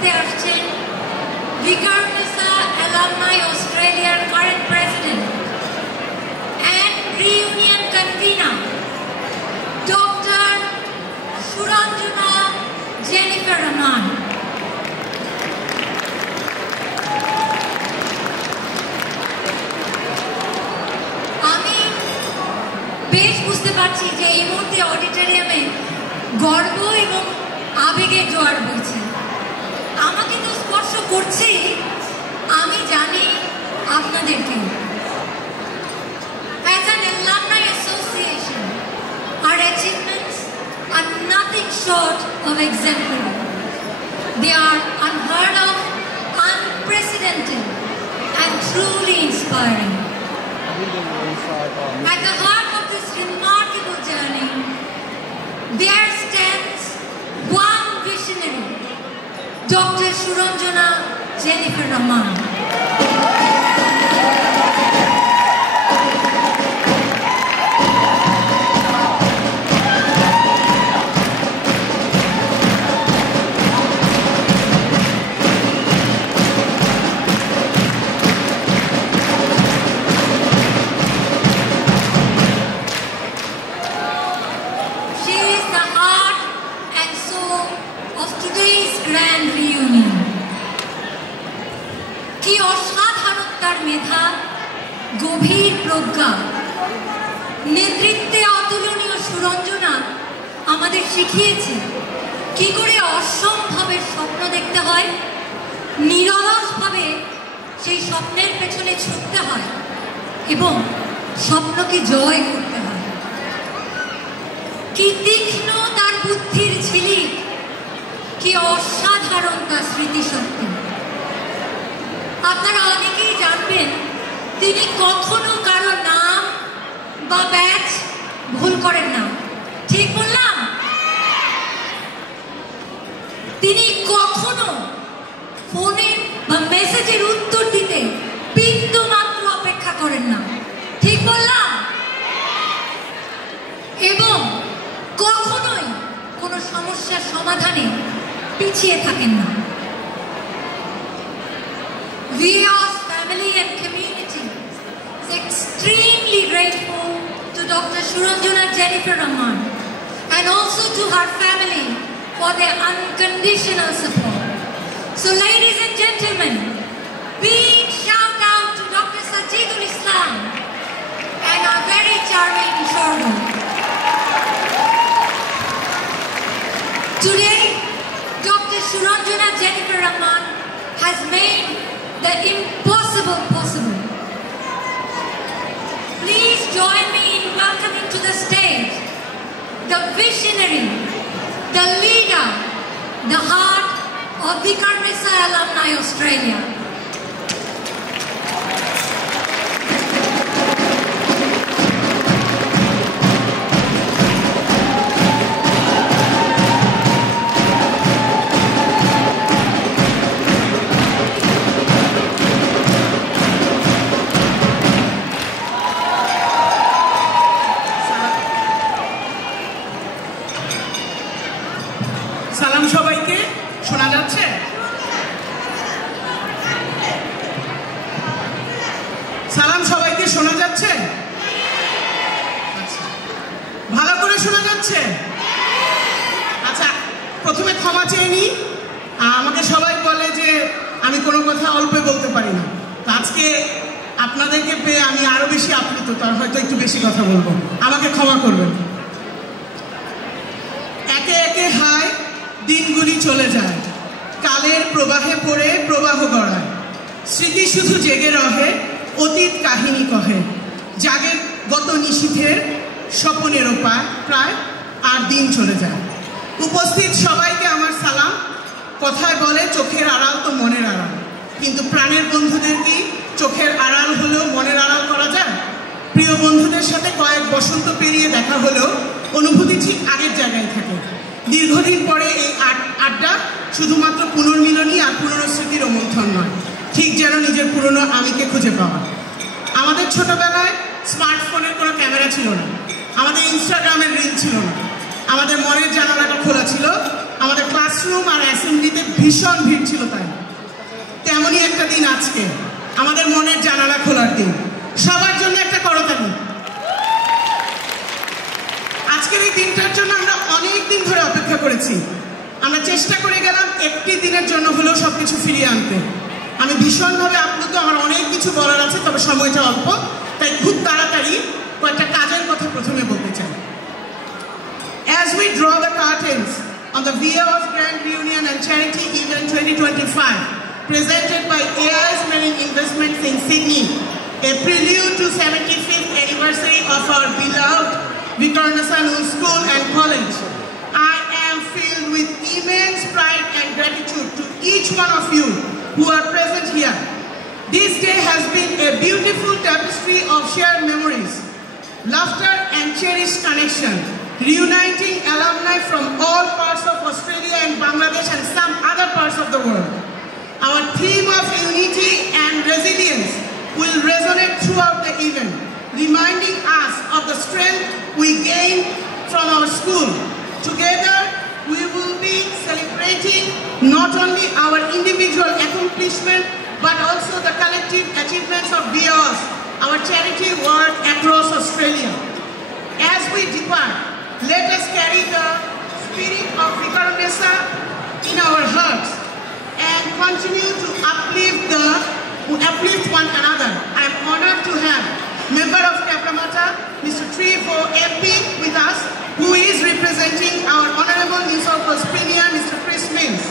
করতে আসছেন Vikarmesa Alumni Australia current president and reunion convener Dr. Suranjana Jennifer Rahman. আমি বেশ বুঝতে পারছি যে এই মুহূর্তে অডিটোরিয়ামে গর্ব এবং আবেগের জোয়ার বইছে। আমাকে তো স্পর্শ করছে, আমি জানি আপনাদেরকে। As an alumni association, our achievements are nothing short of exemplary. They are unheard of, unprecedented, and truly inspiring. At the heart of this remarkable journey, there stands one visionary, Dr. Suranjana Jennifer Rahman. She is the heart and soul of today's grand reunion. কি অসাধারণ তার মেধা, গভীর প্রজ্ঞা, নেতৃত্বে অতুলনীয় সুরঞ্জনা আমাদের শিখিয়েছে কি করে অসম্ভবের স্বপ্ন দেখতে হয়, নিরলসভাবে সেই স্বপ্নের পেছনে ছুটতে হয় এবং স্বপ্নকে জয় করতে হয়। কি তীক্ষ্ণ তার বুদ্ধির ঝিলিক, কি অসাধারণ তার স্মৃতিশক্তি। আপনারা অনেকেই জানবেন তিনি কখনো কারো নাম বা ব্যাচ ভুল করেন না, ঠিক বললাম? তিনি কখনো ফোনের বা মেসেজের উত্তর দিতে বিন্দু মাত্র অপেক্ষা করেন না, ঠিক বললাম? এবং কখনোই কোনো সমস্যার সমাধানে পিছিয়ে থাকেন না। VIA's family and community is extremely grateful to Dr. Suranjana Jennifer Rahman and also to her family for their unconditional support. So ladies and gentlemen, big shout out to Dr. Sajidul Islam and our very charming Shorgo. Today, Dr. Suranjana Jennifer Rahman has made the impossible possible. Please join me in welcoming to the stage the visionary, the leader, the heart of Vikarmesa Alumni Australia. সালাম সবাইকে, শোনা যাচ্ছে? সালাম সবাইকে শোনা যাচ্ছে? ভালো করে শোনা যাচ্ছে? আচ্ছা, প্রথমে ক্ষমা চেয়ে নিই। আমাকে সবাই বলে যে আমি কোনো কথা অল্পে বলতে পারি না। আজকে আপনাদেরকে পেয়ে আমি আরো বেশি আপ্লুত, তার হয়তো একটু বেশি কথা বলবো, আমাকে ক্ষমা করবেন। একে একে হায় দিনগুলি চলে যায়, কালের প্রবাহে পড়ে প্রবাহ গড়ায়, স্মৃতি শুধু জেগে রহে, অতীত কাহিনী কহে, জাগে গত নিশীথের স্বপনেরও প্রায় আর দিন চলে যায়। উপস্থিত সবাইকে আমার সালাম। কথায় বলে চোখের আড়াল তো মনের আড়াল, কিন্তু প্রাণের বন্ধুদের কি চোখের আড়াল হলেও মনের আড়াল করা যায়? প্রিয় বন্ধুদের সাথে কয়েক বসন্ত পেরিয়ে দেখা হলেও অনুভূতি ঠিক আগের জায়গায় থাকে। দীর্ঘদিন পরে এই আড্ডা শুধুমাত্র পুনর্মিলনী আর পুরনো স্মৃতির রোমন্থন নয়, ঠিক যেন নিজের পুরনো আমিকে খুঁজে পাওয়া। আমাদের ছোটবেলায় স্মার্টফোনের কোনো ক্যামেরা ছিল না, আমাদের ইনস্টাগ্রামের রিল ছিল না, আমাদের মনের জানালাটা খোলা ছিল আমাদের ক্লাসরুম আর অ্যাসেম্বলিতে ভীষণ ভিড় ছিল। তাই তেমনই একটা দিন আজকে, আমাদের মনের জানালা খোলার দিন। সবার জন্য একটা করতালি। আজকের এই দিনটার জন্য আমরা অনেক দিন ধরে অপেক্ষা করেছি। আমরা চেষ্টা করে গেলাম একটি দিনের জন্য হলেও সবকিছু ফিরিয়ে আনতে। আমি ভীষণভাবে আপ্লুত, আমার অনেক কিছু বলার আছে, তবে সময়টা অল্প, তাই খুব তাড়াতাড়ি কয়েকটা কাজের কথা প্রথমে বলতে চাই। As we draw the curtains on the VAOS Grand Reunion and Charity Event 2025, presented by AIS Marine Investments in Sydney, a prelude to 75th anniversary of our beloved Vikarnasa Noon School and College, I am filled with immense pride and gratitude to each one of you who are present here. This day has been a beautiful tapestry of shared memories, laughter and cherished connection, reuniting alumni from all parts of Australia and Bangladesh and some other parts of the world. Our theme of unity and resilience will resonate throughout the event, reminding us of the strength we gain from our school. Together, we will be celebrating not only our individual accomplishment, but also the collective achievements of VAOS, our charity work across Australia. As we depart, let us carry the spirit of Vikarnasa in our hearts and continue to uplift one another. I am honored to have Member of Cabramatta, Mr. Trevo MP with us, who is representing our Honorable New South Wales Premier, Mr. Chris Minns.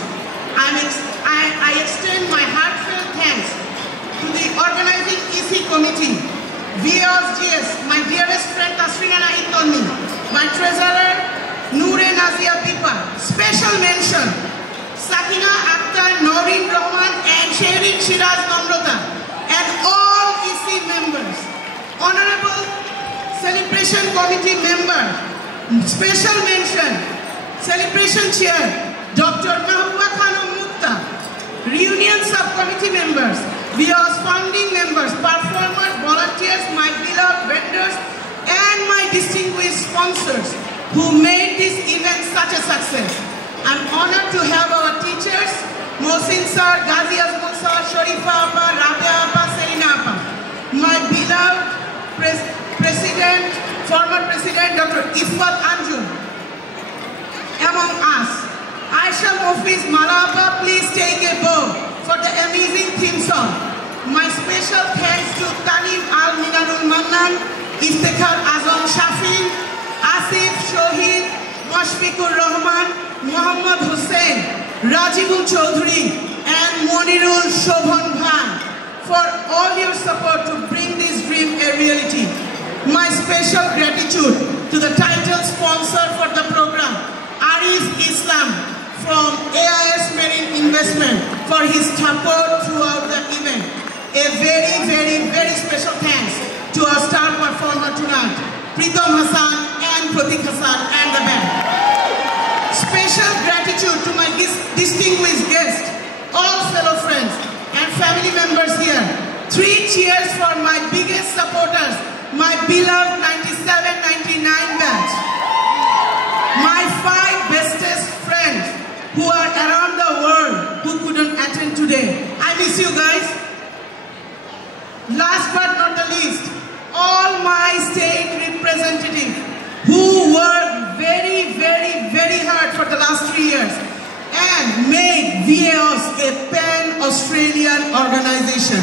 I extend my heartfelt thanks to the organizing EC committee, VAOS GS, my dearest friend Tasrina Naitoni, my treasurer Noore Nazia Pipa, special mention Sakina Akhtar, Noreen Rahman and Sherin Shiraz Namrata, and all EC members, honorable celebration committee member, special mention celebration chair Dr. Mahbubah Khanum Mukta, reunion subcommittee members, VAOS founding members, performers, volunteers, my beloved vendors, and my distinguished sponsors who made this event such a success. I'm honored to have our teachers, Mohsin Sir, Ghazi Azmul Sir, Sharifa Appa, Rabia Appa, Serina Appa, my beloved former President Dr. Ifat Anjum, among us. Aisha Mofiz Malapa, please take a bow for the amazing theme song. My special thanks to Tanim Al Minanul Mannan, Iftekhar Azam Shafin, Asif Shohid, Mashfiqur Rahman, Muhammad Hussain, Rajibul Chaudhary, and Monirul Shobhan Bhan for all your support to bring this dream a reality. My special gratitude to the title sponsor for the program, Arif Islam from AIS Marine Investment, for his support throughout the event. A very, very, very special thanks to our star performer tonight, Pritam Hassan and Pratik Hassan and the band. Special gratitude to my distinguished guests, all fellow friends and family members here. 3 cheers for my biggest supporters, my beloved 97-99 batch. My 5 bestest friends who are around the world who couldn't attend today. I miss you guys. Last but not the least, all my state representatives who worked very, very, very hard for the last 3 years and made VAOS a pan-Australian organization.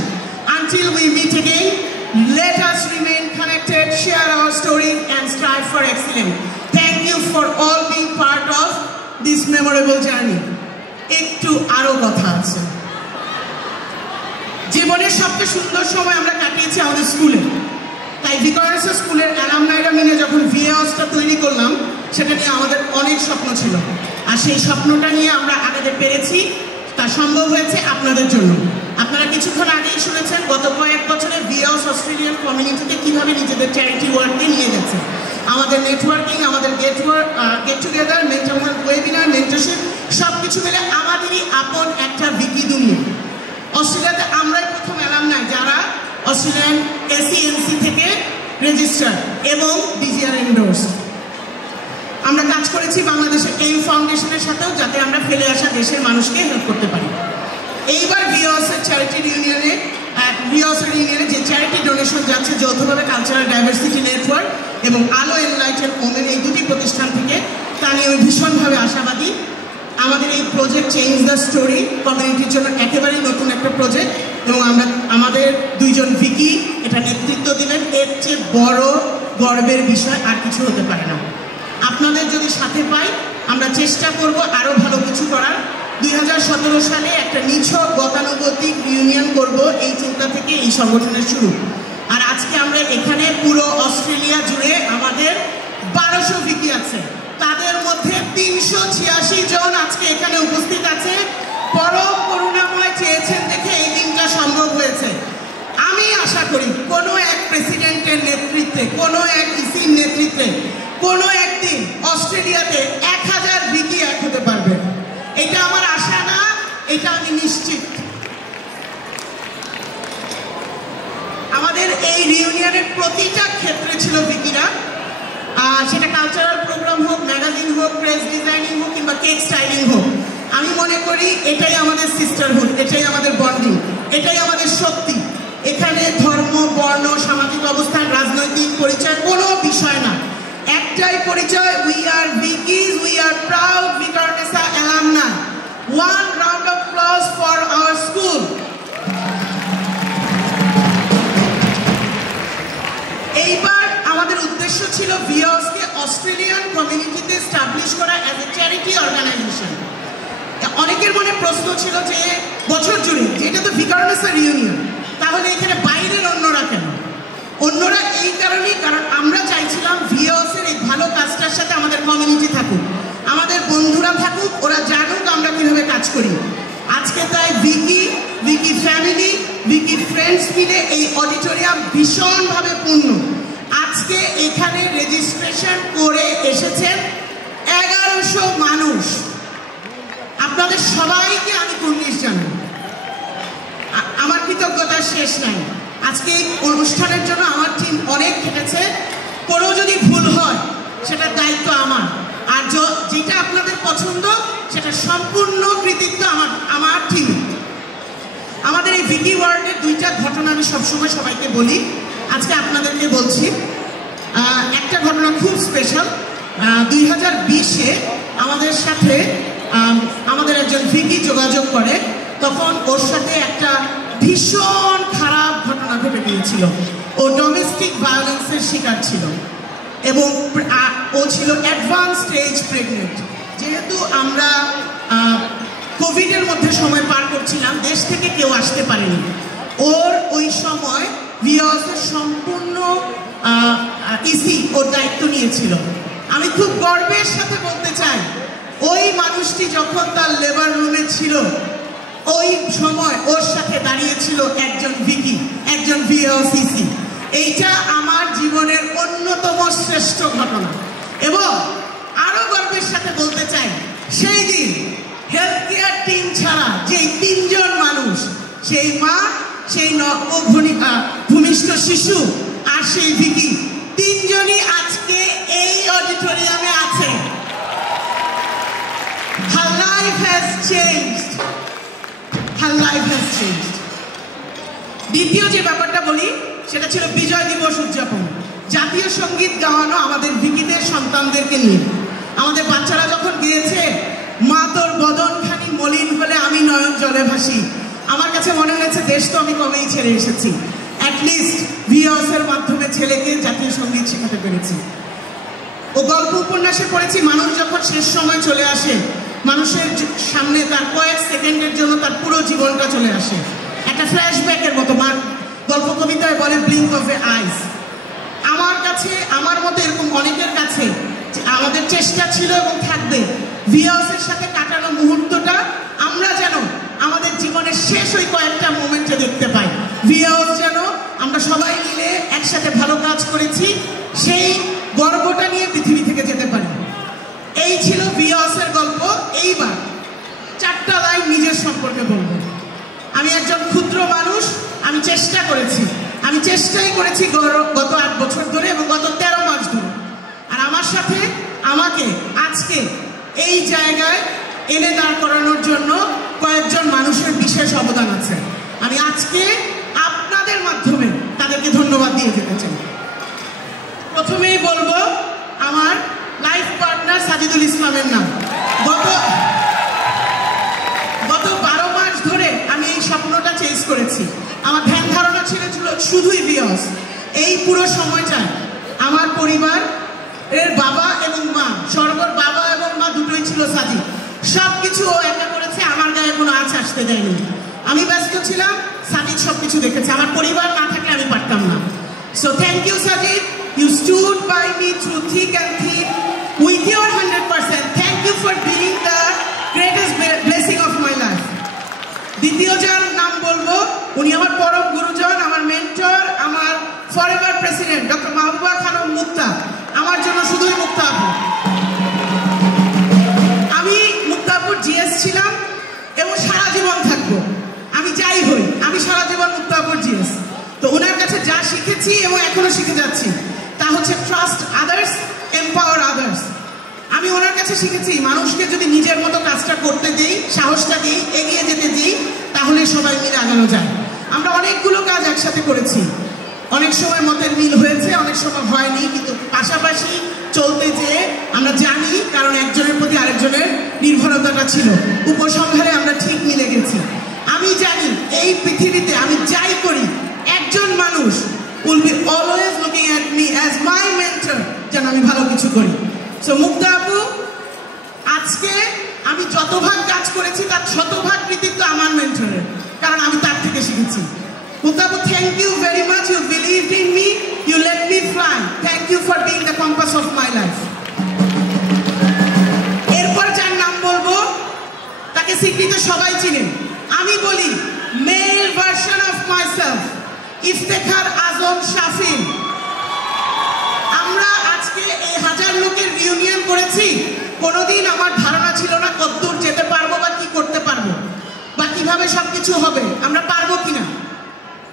Until we meet again, let us remain connected, share our stories and strive for excellence. Thank you for all being part of this memorable journey. একটু আরো কথা আছে। জীবনের সবচেয়ে সুন্দর সময় আমরা কাটিয়েছি আমাদের স্কুলে। তাই ভিকারনাসা স্কুলের অ্যালামনাইরা মিলে যখন ভিএওসটা তৈরি করলাম, সেটা নিয়ে আমাদের অনেক স্বপ্ন ছিল। আর সেই স্বপ্নটা নিয়ে আমরা আগাতে পেরেছি, তা সম্ভব হয়েছে আপনাদের জন্য। আপনারা কিছুক্ষণ আগেই শুনেছেন গত কয়েক বছরে ভিএওস অস্ট্রেলিয়ান কমিউনিটিতে কিভাবে নিজেদের চ্যারিটি ওয়ার্ককে নিয়ে গেছে। আমাদের নেটওয়ার্কিং, আমাদের get together, mental health webinar, mentorship সব কিছু মিলে আমাদেরই আপন একটা বিকি দুনিয়া। অস্ট্রেলিয়াতে আমরাই প্রথম অ্যালামনাই যারা অস্ট্রেলিয়ান এসিএনসি থেকে রেজিস্টার্ড এবং ডিজিআর এন্ডোর্স। আমরা কাজ করেছি বাংলাদেশের এইম ফাউন্ডেশনের সাথে সাথেও যাতে আমরা ফেলে আসা দেশের মানুষকে হেল্প করতে পারি। এইবার ভিওসের চ্যারিটি ইউনিয়নে যে চ্যারিটি ডোনেশন যাচ্ছে যৌথভাবে কালচারাল ডাইভার্সিটি নেটওয়ার্ক এবং আলো এনলাইটেন ওমেন এই দুটি প্রতিষ্ঠান থেকে, তা নিয়ে আমি ভীষণভাবে আশাবাদী। আমাদের এই প্রজেক্ট চেঞ্জ দ্য স্টোরি কমিউনিটির জন্য একেবারেই নতুন একটা প্রজেক্ট এবং আমাদের দুইজন ভিকি এটা নেতৃত্ব দিবেন। এর চেয়ে বড় গর্বের বিষয় আর কিছু হতে পারে না। আপনাদের যদি সাথে পাই আমরা চেষ্টা করব আরও ভালো কিছু করার। 2017 সালে একটা নিছক গতানুগতিক ইউনিয়ন করব, এই চিন্তা থেকে এই সংগঠনের শুরু। আর আজকে আমরা এখানে পুরো অস্ট্রেলিয়া জুড়ে আমাদের 1200 ভিকি আছে, তাদের মধ্যে 386 জন আজকে এখানে উপস্থিত আছে। পরম করুণাময় চেয়েছেন দেখে এই দিনটা সম্ভব হয়েছে। আমি আশা করি কোনো এক প্রেসিডেন্টের নেতৃত্বে, কোনো এক ইসির নেতৃত্বে কোনো একদিন অস্ট্রেলিয়াতে 1000 ভিকি এক হতে পারবে। এটা আমার আশা না, এটা আমি নিশ্চিত। আমাদের এই রিউনিয়নের প্রতিটা ক্ষেত্রে ছিল ভিকিরা, সেটা কালচারাল প্রোগ্রাম হোক, ম্যাগাজিন হোক, প্রেস ডিজাইনিং হোক কিংবা কেক স্টাইলিং হোক। আমি মনে করি এটাই আমাদের সিস্টারহুড, এটাই আমাদের বন্ডিং, এটাই আমাদের শক্তি। এখানে ধর্ম, বর্ণ, সামাজিক অবস্থান, রাজনৈতিক পরিচয় কোনো বিষয় না, একটাই পরিচয়, we are Vikis, we are proud Viqarunnisa alumni. One round of applause for our school. এইবার আমাদের উদ্দেশ্য ছিল ভিওসকে অস্ট্রেলিয়ান কমিউনিটিতে এস্টাবলিশ করা অ্যাজ এ চ্যারিটি অর্গানাইজেশন। অনেকের মনে প্রশ্ন ছিল যে বছর জুড়ে যেটা তো ভিকারনেসা রিউনিয়ন, তাহলে এখানে বাইরের অন্যরা কেন? অন্যরা এই কারণেই, কারণ আমরা চাইছিলাম ভিওসের এই ভালো কাজটার সাথে আমাদের কমিউনিটি থাকুক, আমাদের বন্ধুরা থাকুক, ওরা জানুক আমরা কিভাবে কাজ করি। আজকে তাই ভিকি ফ্যামিলি, ভিকি ফ্রেন্ডস মিলে এই অডিটোরিয়াম ভীষণভাবে পূর্ণ। আজকে এখানে রেজিস্ট্রেশন করে এসেছেন 1100 মানুষ। আপনাদের সবাইকে আমি কুর্নিশ জানাই, আমার কৃতজ্ঞতার শেষ নাই। আজকে এই অনুষ্ঠানের জন্য আমার টিম অনেক খেটেছে, কোনো যদি ভুল হয় সেটার দায়িত্ব আমার, আর যেটা আপনাদের পছন্দ সেটা সম্পূর্ণ কৃতিত্ব আমার টিম। আমাদের এই ভিকি ওয়ার্ল্ডের দুইটা ঘটনা আমি সবসময় সবাইকে বলি, আজকে আপনাদেরকে বলছি। একটা ঘটনা খুব স্পেশাল। 2020-এ আমাদের সাথে আমাদের একজন ভিকি যোগাযোগ করে, তখন ওর সাথে একটা ভীষণ খারাপ ঘটনা ঘটে গিয়েছিল। ও ডোমেস্টিক ভায়োলেন্সের শিকার ছিল এবং ও ছিল অ্যাডভান্স স্টেজ প্রেগনেন্ট। যেহেতু আমরা কোভিডের মধ্যে সময় পার করছিলাম, দেশ থেকে কেউ আসতে পারেনি, ওর ওই সময় ভিওসের সম্পূর্ণ ইসি ওর দায়িত্ব নিয়েছিল। আমি খুব গর্বের সাথে বলতে চাই, ওই মানুষটি যখন তার লেবার রুমে ছিল, ওই সময় ওর সাথে দাঁড়িয়েছিল একজন ভিকি, একজন ভিওস ইসি। এইটা আমার জীবনের অন্যতম শ্রেষ্ঠ ঘটনা। এবং আরো গর্বের সাথে বলতে চাই, সেই দিন হেলথ কেয়ার টিম ছাড়া যে 3 জন মানুষ, সেই মা, সেই ভূমিষ্ঠ শিশু আর সেই ভিকি, 3 জনই আজকে এই অডিটোরিয়ামে আছে। Her life has changed. Her life has changed. দ্বিতীয় যে ব্যাপারটা বলি সেটা ছিল বিজয় দিবস উদযাপন। জাতীয় সঙ্গীত গাওয়ানো আমাদের ভিকিদের সন্তানদেরকে নিয়ে। আমাদের বাচ্চারা যখন গিয়েছে, মা তোর বদনখানি মলিন হলে আমি নয়ন জলে ভাসি, আমার কাছে মনে হয়েছে দেশ তো আমি কবেই ছেড়ে এসেছি। অ্যাটলিস্ট ভিওসের মাধ্যমে ছেলেকে জাতীয় সঙ্গীত শেখাতে পেরেছি। ও গল্প উপন্যাসে পড়েছি, মানুষ যখন শেষ সময় চলে আসে, মানুষের সামনে তার কয়েক সেকেন্ডের জন্য তার পুরো জীবনটা চলে আসে, একটা ফ্ল্যাশব্যাকের মতো। গল্প কবিতায় বলে ব্লিঙ্ক অফ এ আইস। আমার কাছে, আমার মতো এরকম অনেকের কাছে আমাদের চেষ্টা ছিল এবং থাকবে ভিওসের সাথে কাটানো মুহূর্তটা আমরা যেন আমাদের জীবনের শেষ ওই কয়েকটা মোমেন্টে দেখতে পাই। ভিওস যেন আমরা সবাই মিলে একসাথে ভালো কাজ করেছি, সেই গর্বটা নিয়ে পৃথিবী থেকে যেতে পারি। এই ছিল ভিওসের গল্প। এইবার 4টা লাইন নিজের সম্পর্কে বলবো। আমি একজন ক্ষুদ্র মানুষ, আমি চেষ্টাই করেছি গত 8 বছর ধরে এবং গত 13 মাস ধরে। আর আমার সাথে আমাকে আজকে এই জায়গায় এনে দাঁড় করানোর জন্য কয়েকজন মানুষের বিশেষ অবদান আছে। আমি আজকে আপনাদের মাধ্যমে তাদেরকে ধন্যবাদ দিয়ে যেতে চাই। প্রথমেই বলবো আমার লাইফ পার্টনার সাজিদুল ইসলামের নাম। গত 12 মাস ধরে আমি এই স্বপ্নটা চেজ করেছি। আমার ধ্যান ধারণা ছিল শুধুই ভিউয়ার্স। এই পুরো সময়টায় আমার পরিবার এর বাবা এবং মা, সর্বর বাবা এবং মা দুটোই ছিল সাজিদ। সবকিছু ও একা করেছে, আমার গায়ে কোনো আঁচ আসতে দেয়নি। আমি ব্যস্ত ছিলাম, সাজিদ সবকিছু দেখেছে। আমার পরিবার না থাকলে আমি পারতাম না। So thank you Sajid, you stood by me through thick and thin with your 100%. Thank you for being the greatest blessing of my life. দ্বিতীয় যার নাম বলবো, উনি আমার পরম গুরুজন, আমার মেন্টর, আমার forever president doctor Mahbuba Khanam Mukta. আমার জন্য শুধুই মুক্তা আপু। আমি মুক্তা আপুর জিএস ছিলাম এবং সারা জীবন থাকবো। আমি যাই হই, আমি সারা জীবন মুক্তা আপুর জিএস। তো ওনার কাছে যা শিখেছি এবং এখনো শিখে যাচ্ছি তা হচ্ছে ট্রাস্ট আদার্স, এম্পাওয়ার আদার্স। আমি ওনার কাছে শিখেছি মানুষকে যদি নিজের মতো কাজটা করতে দিই, সাহসটা দিই, এগিয়ে যেতে দিই, তাহলে সবাই মিলে আগানো যায়। আমরা অনেকগুলো কাজ একসাথে করেছি, অনেক সময় মতের মিল হয়েছে, অনেক সময় হয়নি, কিন্তু পাশাপাশি চলতে যেয়ে আমরা জানি, কারণ একজনের প্রতি আরেকজনের নির্ভরতাটা ছিল, উপসংহারে আমরা ঠিক মিলে গেছি। আমি জানি এই পৃথিবীতে আমি যাই করি, একজন মানুষ will be always looking at me as my mentor, যেন আমি ভালো কিছু করি। সো মুক্তা আপু, আজকে আমি যতভাগ কাজ করেছি তার শতভাগ কৃতিত্ব আমার মেন্টরের, কারণ আমি তার থেকে শিখেছি। মুক্তা আপু, thank you very much. You believed in me, you let me fly. Thank you for being the compass of my life. এরপর যার নাম বলবো তাকে স্বীকৃত সবাই চিনেন। আমি বলি male version of myself, Iftekhar Azam Shafin. আমরা আজকে এই 1000 লোকের রিউনিয়ন করেছি। কোনোদিন আমার ধারণা ছিল না কতদূর যেতে পারবো বা কি করতে পারবো বা কিভাবে সবকিছু হবে, আমরা পারবো কিনা।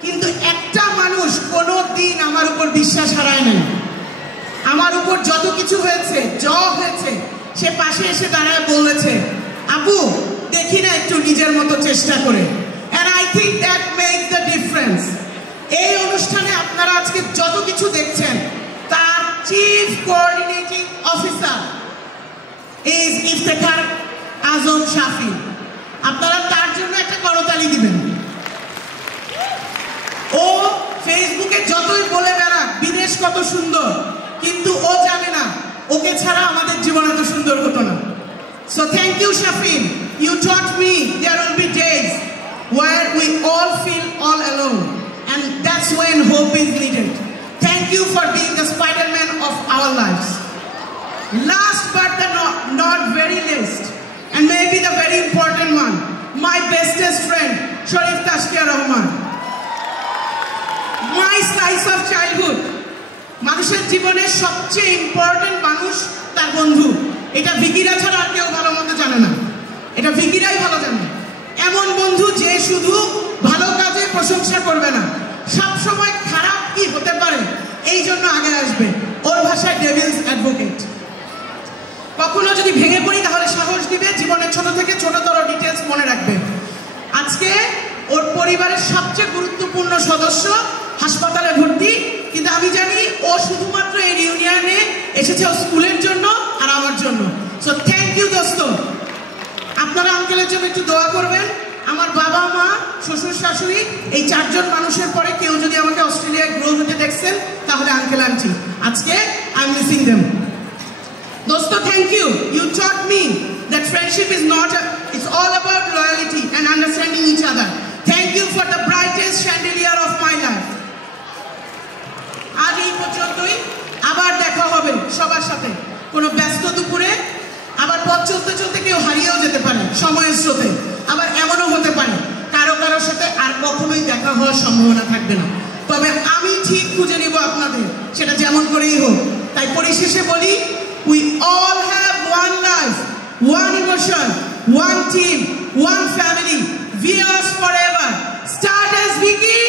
কিন্তু একটা মানুষ কোনোদিন আমার উপর বিশ্বাস হারায় নাই। আমার উপর যত কিছু হয়েছে, হয়েছে, সে পাশে এসে দাঁড়ায় বলেছে, আপু দেখি না একটু নিজের মতো চেষ্টা করে। And I think that makes the difference. এই অনুষ্ঠানে আপনারা আজকে যত কিছু দেখছেন তার chief coordinating officer is Iftekhar Azam Shafin. আপনারা তার জন্য একটা করতালি দিবেন। ও ফেসবুকে যতই বলে বেড়াক বিদেশ কত সুন্দর, কিন্তু ও জানে না ওকে ছাড়া আমাদের জীবন এত সুন্দর হতো না। So thank you Shafin, you taught me there will be days where we all feel all alone, and that's when hope is needed. Thank you for being the Spider-Man of our lives. Last but not very least, and maybe the very important one, my bestest friend Sharif Tashkia Rahman, my slice of childhood. মানুষের জীবনের সবচেয়ে important মানুষ তার বন্ধু। এটা ভিকিরা ছাড়া আর কেউ ভালো মতো জানে না, এটা ভিকিরাই ভালো জানে। এমন বন্ধু যে শুধু ভালো কাজে প্রশংসা করবে না, সবসময় খারাপ কি হতে পারে এই জন্য আগে আসবে। ওর ভাষায় ডেভিলস অ্যাডভোকেট। কখনো যদি ভেঙে পড়ি তাহলে সাহস দিবে, জীবনের ছোট থেকে ছোটতর ডিটেলস মনে রাখবে। আজকে ওর পরিবারের সবচেয়ে গুরুত্বপূর্ণ সদস্য হাসপাতালে ভর্তি, কিন্তু আমি জানি ও শুধুমাত্র এই রিউনিয়নে এসেছে ও স্কুলের জন্য আর আমার জন্য। সো থ্যাংক ইউ দোস্ত। আপনারা আঙ্কেলের জন্য একটু দোয়া করবেন। আমার বাবা মা শ্বশুর শাশুড়ি এই 4 জন মানুষের পরে কেউ যদি আমাকে অস্ট্রেলিয়ায় গ্রো হতে দেখছেন তাহলে আঙ্কেল আন্টি। আজকে আই এম মিসিং দেম। দোস্ত thank you, you taught me that friendship is not it's all about loyalty and understanding each other. Thank you for the brightest chandelier of my life. আজ এই পর্যন্তই, আবার দেখা হবে সবার সাথে কোনো ব্যস্ত দুপুরে। আবার পথ চলতে চলতে কেউ হারিয়েও যেতে পারে সময়ের স্রোতে, আবার এমনও হতে পারে কারোর সাথে আর কখনোই দেখা হওয়ার সম্ভাবনা থাকবে না। তবে আমি ঠিক খুঁজে নিব আপনাদের, সেটা যেমন করেই হোক। তাই পরিশেষে বলি, we all have one life, one emotion, one team, one family. We are forever. Start as Vicky.